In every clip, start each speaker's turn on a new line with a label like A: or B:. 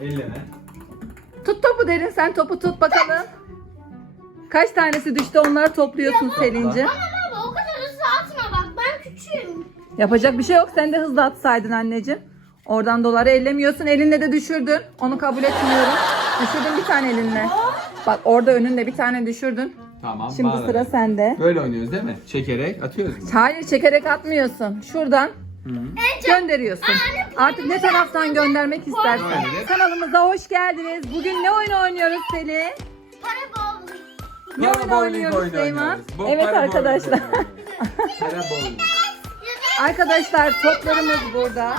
A: Elleme.
B: Tut topu derin sen topu tut bakalım. Kaç tanesi düştü onları topluyorsun Selin'cim.
C: Ama baba o kadar hızlı atma bak ben küçüğüm.
B: Yapacak bir şey yok sen de hızlı atsaydın anneciğim. Oradan doları ellemiyorsun elinle de düşürdün. Onu kabul etmiyorum. Düşürdün bir tane elinle. Bak orada önünde bir tane düşürdün.
A: Tamam.
B: Şimdi
A: bağladım.
B: sıra sende.
A: Böyle oynuyoruz değil mi? Çekerek atıyoruz mu?
B: Hayır çekerek atmıyorsun. Şuradan. Gönderiyorsun. Artık ne taraftan göndermek istersen. Kanalımıza hoş geldiniz. Bugün ne oyunu oynuyoruz Selin?
C: Para bol.
B: Ne
A: bowling
B: oynuyoruz.
A: Bu
B: Evet
A: bowling
B: arkadaşlar.
A: Para bowling.
B: Arkadaşlar toplarımız burada.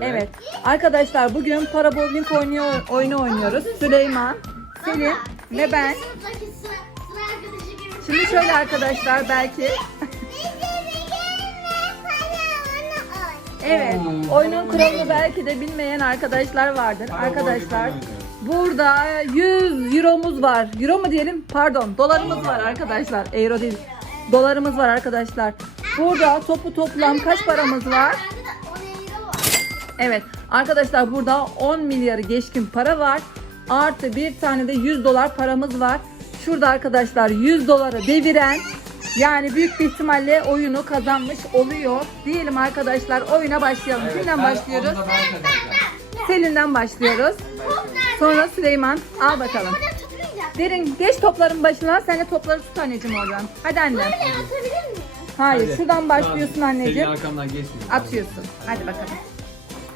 B: Evet. Arkadaşlar bugün para bowling oynuyor, oyunu oynuyoruz. Süleyman, Selin ve ben. Şimdi şöyle arkadaşlar belki. Evet.
A: Oo.
B: Oyunun kuralını belki de bilmeyen arkadaşlar vardır.
A: Para
B: Arkadaşlar burada 100 euromuz var. Euro mu diyelim? Pardon. Dolarımız var arkadaşlar. Euro değil. Dolarımız var arkadaşlar. Burada topu toplam kaç paramız var?
C: Bende de 10 euro var.
B: Evet arkadaşlar burada 10 milyarı geçkin para var. Artı bir tane de 100 dolar paramız var. Şurada arkadaşlar 100 doları deviren yani büyük bir ihtimalle oyunu kazanmış oluyor. Diyelim arkadaşlar oyuna başlayalım.
A: Evet,
B: Kimden
A: ben-
B: başlıyoruz?
A: ben kazanacağım.
B: Selin'den başlıyoruz. Sonra Süleyman al bakalım.
C: Orada.
B: Derin geç topların başına sen de topları tut anneciğim oradan. Hadi annem.
C: Böyle atabilir miyim?
B: Hayır
A: Hadi.
B: şuradan başlıyorsun
A: Tamam,
B: anneciğim.
A: Senin arkamdan geçmiyor.
B: Atıyorsun. Hadi bakalım.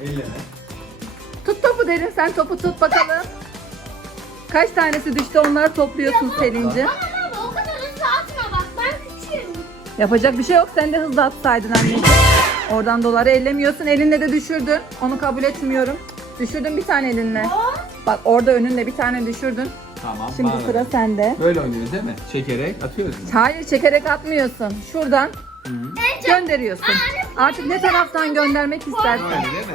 A: Elleme.
B: Tut topu derin sen topu tut bakalım. Kaç tanesi düştü onları topluyorsun Selin'cim.
C: Ama
B: Yapacak bir şey yok sen de hızlı atsaydın anneciğim. Oradan doları ellemiyorsun elinle de düşürdün. Onu kabul etmiyorum. Düşürdün bir tane elinle. Bak orada önünde bir tane düşürdün.
A: Tamam.
B: Şimdi
A: bağladım.
B: sıra sende.
A: Böyle oynuyoruz değil mi? Çekerek atıyoruz mu?
B: Hayır çekerek atmıyorsun. Şuradan gönderiyorsun. Artık ne taraftan göndermek istersen.
A: Böyle değil mi?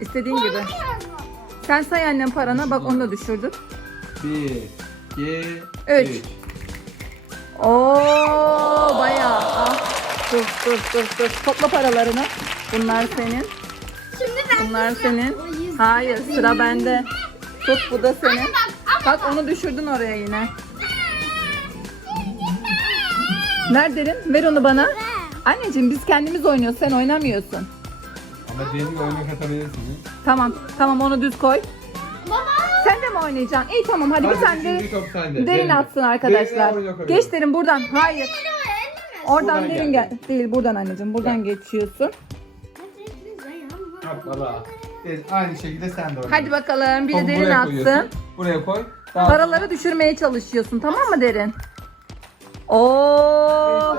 B: İstediğin gibi. Sen say annem parana bak onu da düşürdün.
A: Bir, iki,
B: Üç.
A: üç.
B: Oo bayağı. Ah. Dur dur dur dur. Topla paralarını. Bunlar senin.
C: Şimdi ben
B: Bunlar senin. Hayır sıra bende. Tut bu da senin.
C: bak,
B: onu düşürdün oraya yine. Ver derin. Ver onu bana. Anneciğim biz kendimiz oynuyoruz. Sen oynamıyorsun.
A: Ama diyelim oyuna katabilirsiniz.
B: Tamam. Tamam onu düz koy. Sen de mi oynayacaksın? İyi tamam hadi, bir tane
A: ikinci
B: de
A: top sende.
B: derin atsın arkadaşlar. Geç derin buradan. Hayır. Oradan
A: Buradan
B: derin
A: gel.
B: Değil buradan anneciğim. Buradan geçiyorsun.
A: At baba. Derin, Aynı şekilde sen de oyna.
B: Hadi bakalım bir de
A: Topu
B: derin
A: buraya
B: atsın.
A: koyuyorsun. Buraya koy. Daha
B: Paraları düşürmeye çalışıyorsun tamam mı derin? Oo.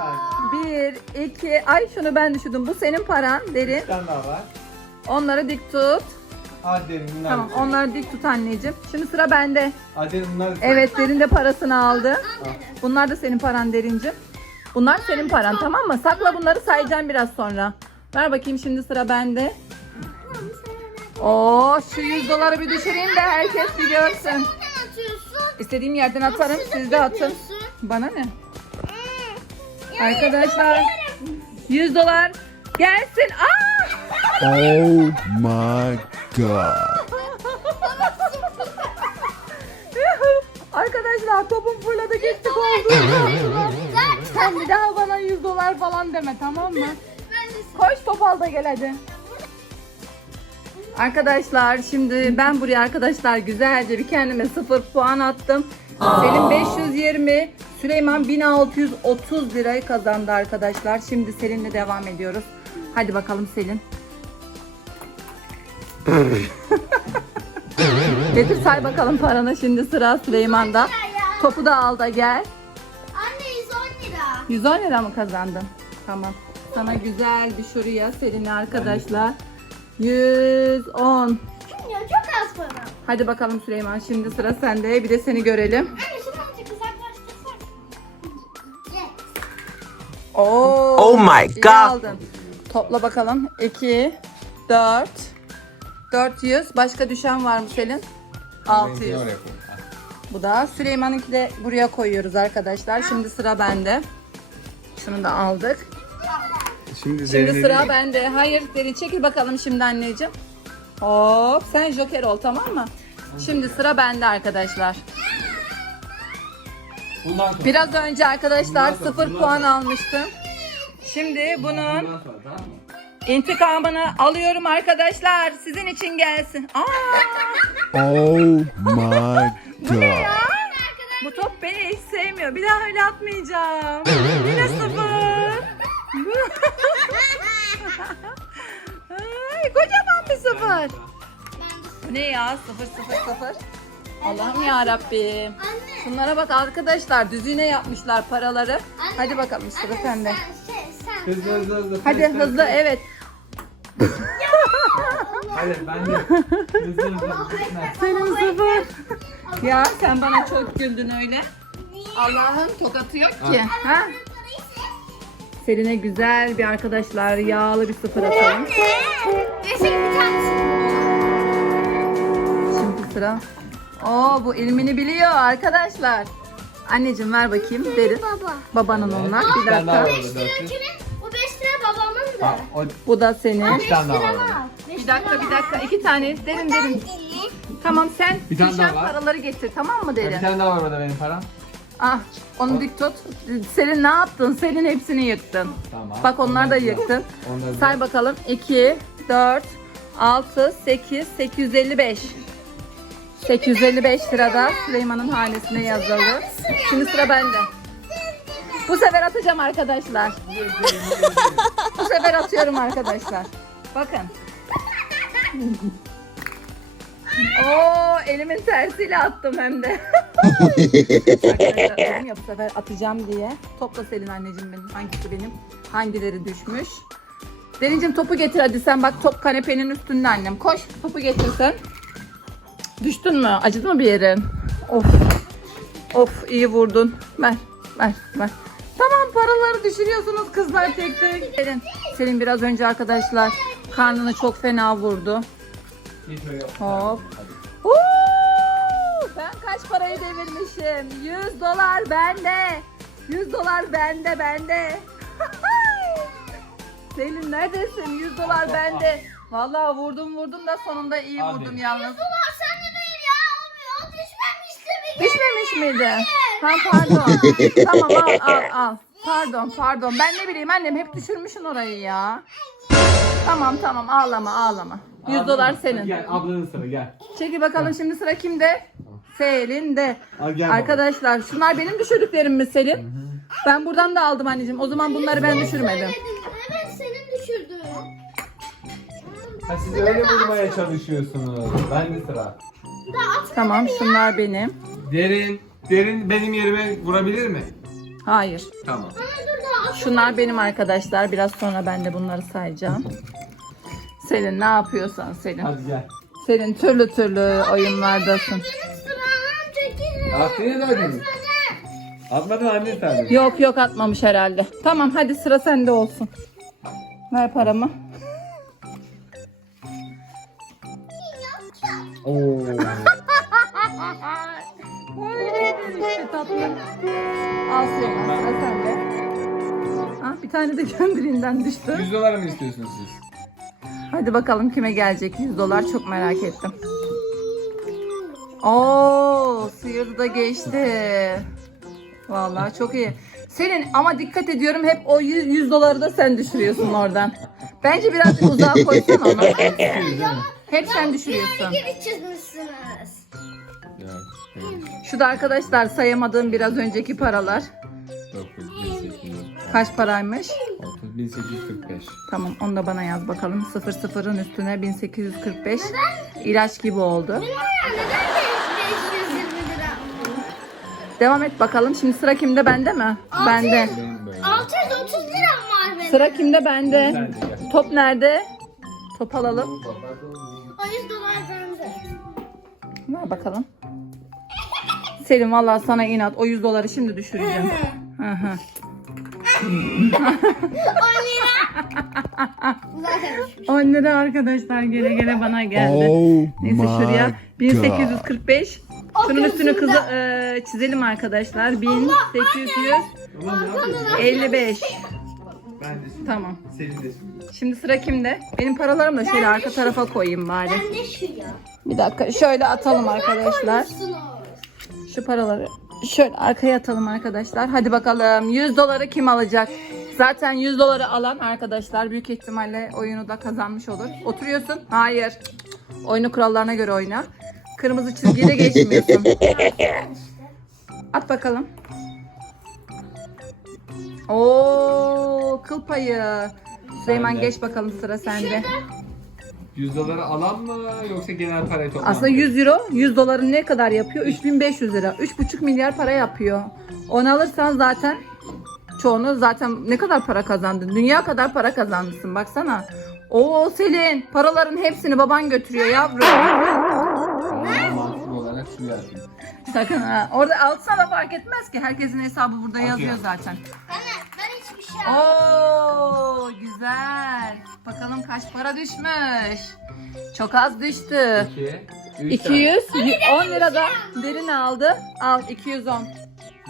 B: Bir, iki. Ay şunu ben düşürdüm. Bu senin paran derin.
A: Bir tane daha var.
B: Onları dik tut.
A: Hadi derin bunlar.
B: Tamam onları dik tut anneciğim. Şimdi sıra bende.
A: Hadi derin bunlar.
B: Evet derin de parasını aldı. Bunlar da senin paran derincim. Bunlar senin paran tamam mı? Sakla bunları sayacağım biraz sonra. Ver bakayım şimdi sıra bende. Oo şu 100 doları bir düşüreyim de herkes bir görsün. İstediğim yerden atarım siz de atın. Bana ne? Arkadaşlar 100 dolar gelsin. Aa!
D: Oh my god.
B: Arkadaşlar topum fırladı gitti oldu. Sen bir daha bana 100 dolar falan deme tamam mı? Koş top al da gel hadi. Arkadaşlar şimdi ben buraya arkadaşlar güzelce bir kendime 0 puan attım. Selim 520, Süleyman 1630 lirayı kazandı arkadaşlar. Şimdi Selin'le devam ediyoruz. Hadi bakalım Selin. Getir say bakalım paranı şimdi sıra Süleyman'da. Topu da al da gel.
C: Anne 110 lira.
B: 110 lira mı kazandın? Tamam. Sana güzel bir şuraya Selin'e arkadaşlar. 110.
C: Ya çok az para.
B: Hadi bakalım Süleyman şimdi sıra sende. Bir de seni görelim.
C: Anne şunu azıcık uzaklaştırsak. Yes.
B: Oo.
E: Oh my
B: iyi
E: God.
B: aldın. Topla bakalım. 2 4 400. Başka düşen var mı Selin?
A: Benimkini
B: 600.
A: oraya koy. Ha.
B: Bu da Süleyman'ınki de buraya koyuyoruz arkadaşlar. Şimdi sıra bende. Şunu da aldık.
A: Şimdi,
B: Şimdi sıra
A: değil-
B: bende. Hayır derin çekil bakalım şimdi anneciğim. Hop sen joker ol tamam mı? Şimdi sıra bende arkadaşlar.
A: Bundan sonra.
B: Biraz önce arkadaşlar
A: Bundan sonra,
B: 0
A: bundan
B: puan
A: sonra.
B: almıştım. Şimdi bunun
A: Bundan sonra tamam mı?
B: İntikamını alıyorum arkadaşlar. Sizin için gelsin. Aa!
D: Oh my
B: Bu ne ya?
D: god.
B: Bu top beni hiç sevmiyor. Bir daha öyle atmayacağım. Yine sıfır. Ay, kocaman bir sıfır. Bu ne ya? Sıfır sıfır sıfır. Allah'ım ya Rabbim.
C: Anne.
B: Bunlara bak arkadaşlar düzine yapmışlar paraları.
C: Anne.
B: Hadi bakalım sıra sende.
C: Sen, sen, sen.
A: Hızlı hızlı hızlı.
B: Hadi hızlı evet.
A: Hadi ben de. Hızlı hızlı. Sen.
B: Senin sıfır. Ya sen bana çok güldün öyle. Allah'ın tokatı yok ki. Ha? Selin'e güzel bir arkadaşlar yağlı bir sıfır atalım.
C: Neyse bir tanesi.
B: Şimdi sıra. Oo bu ilmini biliyor arkadaşlar. Anneciğim ver bakayım derin.
C: Baba.
B: Babanın onlar. Bir
A: daha
B: dakika.
A: var
C: 5
A: orada.
C: lira kimin? Bu 5 lira babamın da.
A: Ha, o
B: Bu da senin.
A: Bir tane daha var.
B: Bir dakika bir dakika. iki tane derin derin. Tamam sen
A: Bir tane
B: düşen
A: daha var.
B: paraları getir tamam mı
A: bir
B: derin?
A: tane daha var orada benim param.
B: Ah onu dik tut. Selin ne yaptın? Selin hepsini yıktın.
A: Tamam.
B: Bak onlar da yıktın.
A: Ondan-
B: Say bakalım. 2, 4, 6, 8, 855. 855 lirada Süleyman'ın hanesine yazıldı. Şimdi sıra bende. Bu sefer atacağım arkadaşlar. Bu sefer atıyorum arkadaşlar. Bakın. Oo, elimin tersiyle attım hem de. Arkadaşlar ya bu sefer atacağım diye. Topla Selin anneciğim benim. Hangisi benim? Hangileri düşmüş? Derincim topu getir hadi sen bak top kanepenin üstünde annem. Koş topu getir sen. Düştün mü? Acıdı mı bir yerin? Of. Of iyi vurdun. Ver ver ver. Paraları düşürüyorsunuz kızlar tek tek. Selin, Selin biraz önce arkadaşlar karnını çok fena vurdu. Hop. Uuu, ben kaç parayı devirmişim? 100 dolar bende. 100 dolar bende bende. Selin neredesin? 100 dolar bende. Vallahi vurdum vurdum da sonunda iyi
A: Hadi.
B: vurdum yalnız.
C: Ulan sen de değil ya. O, o düşmemişti bir kere.
B: Düşmemiş miydi? Ha pardon. tamam al al al. Pardon pardon. Ben ne bileyim annem hep düşürmüşsün orayı ya. Tamam tamam ağlama ağlama. 100
A: Ablanın-
B: dolar senin.
A: Gel ablanın sıra gel.
B: Çekil bakalım şimdi sıra kimde? Selin'de.
A: Al gel baba.
B: Arkadaşlar şunlar benim düşürdüklerim mi Selin? Ben buradan da aldım anneciğim. O zaman bunları ben düşürmedim.
C: Evet senin düşürdü.
A: Ha siz öyle vurmaya çalışıyorsunuz. Ben de sıra.
B: Tamam şunlar benim.
A: Derin. Derin benim yerime vurabilir mi?
B: Hayır.
A: Tamam.
B: Şunlar benim arkadaşlar. Biraz sonra ben de bunları sayacağım. Selin ne yapıyorsan Selin.
A: Hadi gel.
B: Selin türlü türlü oyunlardasın.
A: Aklını da hadi. Atmadın anne sen.
B: Yok yok atmamış herhalde. Tamam hadi sıra sende olsun. Ver paramı.
A: Oo.
B: İşte tatlı. Al Süleyman sıra sende. Ah, bir tane de kendiliğinden düştü.
A: 100 dolar mı istiyorsunuz siz?
B: Hadi bakalım kime gelecek 100 dolar çok merak ettim. Oo, sıyırdı da geçti. Vallahi çok iyi. Senin ama dikkat ediyorum hep o 100, 100 doları da sen düşürüyorsun oradan. Bence birazcık uzağa koysan onu. Hep sen düşürüyorsun.
C: gibi çizmişsiniz.
B: Şu da arkadaşlar sayamadığım biraz önceki paralar.
A: 9800.
B: Kaç paraymış?
A: 1845.
B: Tamam onu da bana yaz bakalım. 00'ın üstüne 1845. İlaç gibi oldu.
C: Neden 520 lira?
B: Devam et bakalım. Şimdi sıra kimde bende mi? Bende.
A: Benim böyle.
C: 630 liram var benim.
B: Sıra kimde bende? Top nerede? Top alalım.
C: O 100 dolar bende.
B: Ver bakalım. Selim vallahi sana inat. O 100 doları şimdi düşüreceğim. Hı hı. 10 lira arkadaşlar gele gele bana geldi.
D: Oh
B: Neyse şuraya
D: my
B: 1845. Şunun üstünü kızı e, çizelim arkadaşlar. 1855.
A: Ben de şimdi.
B: Tamam.
A: Selin de şimdi.
B: Şimdi sıra kimde? Benim paralarımı da şöyle arka tarafa koyayım bari.
C: Ben de şu ya.
B: Bir dakika şöyle atalım arkadaşlar.
C: Koymuşsunuz.
B: Şu paraları şöyle arkaya atalım arkadaşlar. Hadi bakalım 100 doları kim alacak? Zaten 100 doları alan arkadaşlar büyük ihtimalle oyunu da kazanmış olur. Oturuyorsun. Hayır. Oyunu kurallarına göre oyna. Kırmızı çizgiyle geçmiyorsun. At bakalım. Oo, kıl payı. Süleyman geç bakalım sıra sende.
A: 100 doları alan mı yoksa genel parayı toplam
B: Aslında
A: mı?
B: 100 euro 100 doların ne kadar yapıyor? 3500 lira. 3,5 milyar para yapıyor. Onu alırsan zaten çoğunu zaten ne kadar para kazandın? Dünya kadar para kazanmışsın baksana. Oo Selin paraların hepsini baban götürüyor yavrum.
A: Atayım.
B: Sakın ha. Orada alsan da fark etmez ki. Herkesin hesabı burada yazıyor zaten.
C: Ben, ben hiçbir şey yapmadım.
B: Oo güzel. Bakalım kaç para düşmüş. Çok az düştü.
A: 2 3
B: 200 10 lira da derin aldı. Al 210.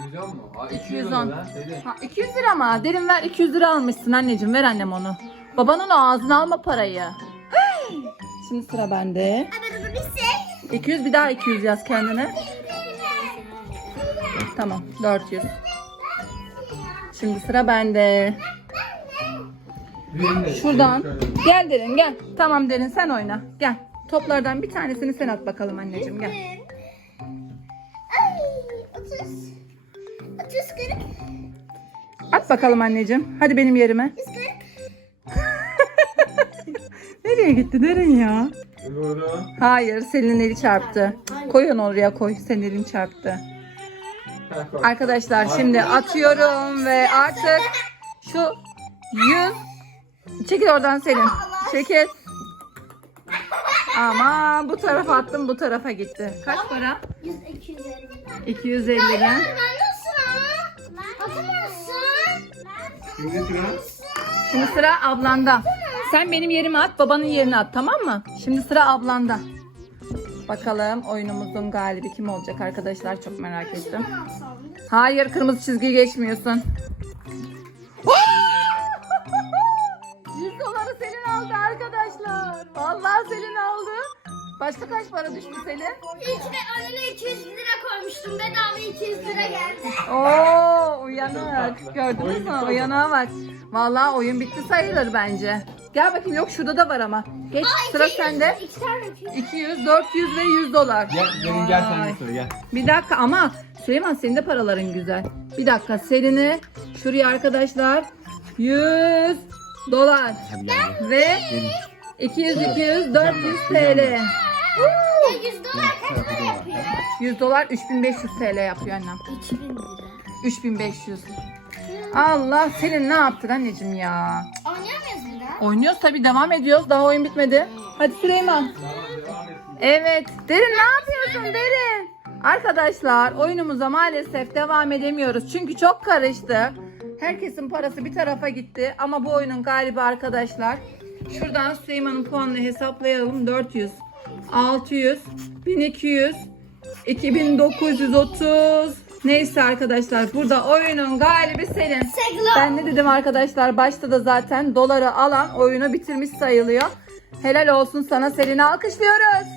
A: 110 mu? Aa,
B: 210.
A: lira lan, Selin.
B: Ha 200 lira mı? Derin ver 200 lira almışsın anneciğim. Ver annem onu. Babanın o ağzına alma parayı. Hey! Şimdi sıra bende. 200 bir daha 200 yaz kendine. Tamam 400. Şimdi sıra bende. Şuradan. Gel Derin gel. Tamam Derin sen oyna. Gel. Toplardan bir tanesini sen at bakalım anneciğim gel.
C: Ay, 30. 30 40.
B: At bakalım anneciğim. Hadi benim yerime.
C: 140.
B: Nereye gitti Derin ya? Hayır Selin'in eli çarptı. Koy onu oraya koy. Senin elin çarptı. Arkadaşlar şimdi atıyorum ve artık şu 100 çekil oradan Selin. Çekil. Ama bu tarafa attım bu tarafa gitti. Kaç para?
C: 100 250.
B: 250 lira.
A: Şimdi sıra
B: ablanda. Sen benim yerime at babanın yerine at tamam mı? Şimdi sıra ablanda. Bakalım oyunumuzun galibi kim olacak arkadaşlar çok merak ettim. Hayır kırmızı çizgiyi geçmiyorsun. 100 doları Selin aldı arkadaşlar. Vallahi Selin aldı. Başka kaç para düştü Selin?
C: İçine önüne 200 lira koymuştum. Bedava 200 lira geldi.
B: Oo uyanık. Gördünüz mü?
A: bitti
B: Uyanığa bak. Vallahi oyun bitti sayılır bence. Gel bakayım yok şurada da var ama. Geç sıra sende.
C: 2 tane 200.
B: 200, 400 ve 100 dolar.
A: Gel, Selin gel sen de sıra gel.
B: Bir dakika ama Süleyman senin de paraların güzel. Bir dakika Selin'i şuraya arkadaşlar 100 dolar
A: gel.
B: ve 200 200 400 TL.
C: Ya 100 dolar kaç lira yapıyor?
B: 100 dolar 3500 TL yapıyor annem.
C: 2000 lira.
B: 3500. Allah Selin ne yaptın anneciğim ya? Oynuyoruz tabii devam ediyoruz. Daha oyun bitmedi. Hadi Süleyman. Evet. Derin ne yapıyorsun Derin? Arkadaşlar oyunumuza maalesef devam edemiyoruz. Çünkü çok karıştı. Herkesin parası bir tarafa gitti. Ama bu oyunun galibi arkadaşlar. Şuradan Süleyman'ın puanını hesaplayalım. 400, 600, 1200, 2930. Neyse arkadaşlar burada oyunun galibi Selin.
C: Seglo.
B: Ben ne dedim arkadaşlar başta da zaten doları alan oyunu bitirmiş sayılıyor. Helal olsun sana Selin'i alkışlıyoruz.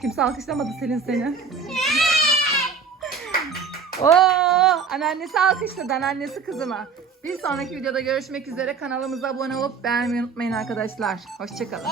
B: Kimse alkışlamadı Selin seni. Oo, anneannesi alkışladı anneannesi kızıma. Bir sonraki videoda görüşmek üzere kanalımıza abone olup beğenmeyi unutmayın arkadaşlar. Hoşçakalın.